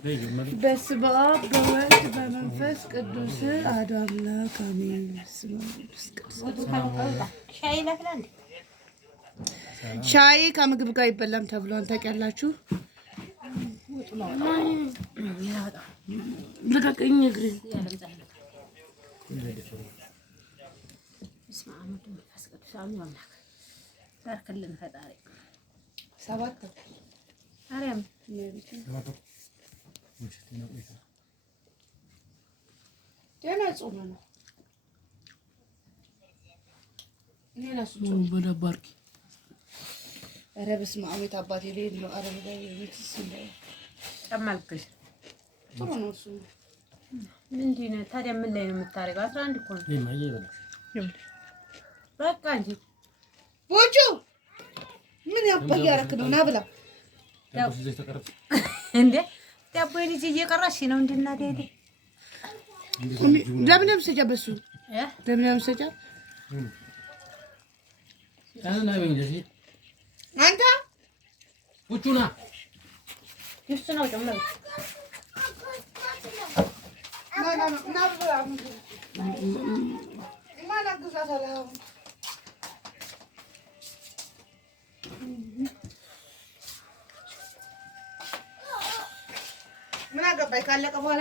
በስመ አብ በወልድ በመንፈስ ቅዱስ አሐዱ አምላክ አሜን። ሻይ ከምግብ ጋር ይበላም ተብሏል። ታውቂያላችሁ? ልቀቅኝ እግሬ ባርክልን ፈጣሪ ሰባት አርያም ደህና ጾም ነው። በደባርኪ ኧረ በስመ አብ አባቴ ልሄድ ነው። ኧረ ቤትስ ጨማልክሽ ጥሩ ነው እሱ። ምንድን ነው ታዲያ? ምን ላይ ነው የምታደርገው? 11 እኮ ነው። በቃ እንጂ ቦጆ ምን ያረክ ነው? ና ብላ እንዴ ዳቦ ልጅ እየቀራሽ ነው እንዴ? እናቴ ለምን ሰጃ በሱ ለምን ሰጃ አንተ ውቹና እሱ ነው ጀመረ ና ብላ ማን አግዛታለህ? ምን አገባኝ ካለቀ በኋላ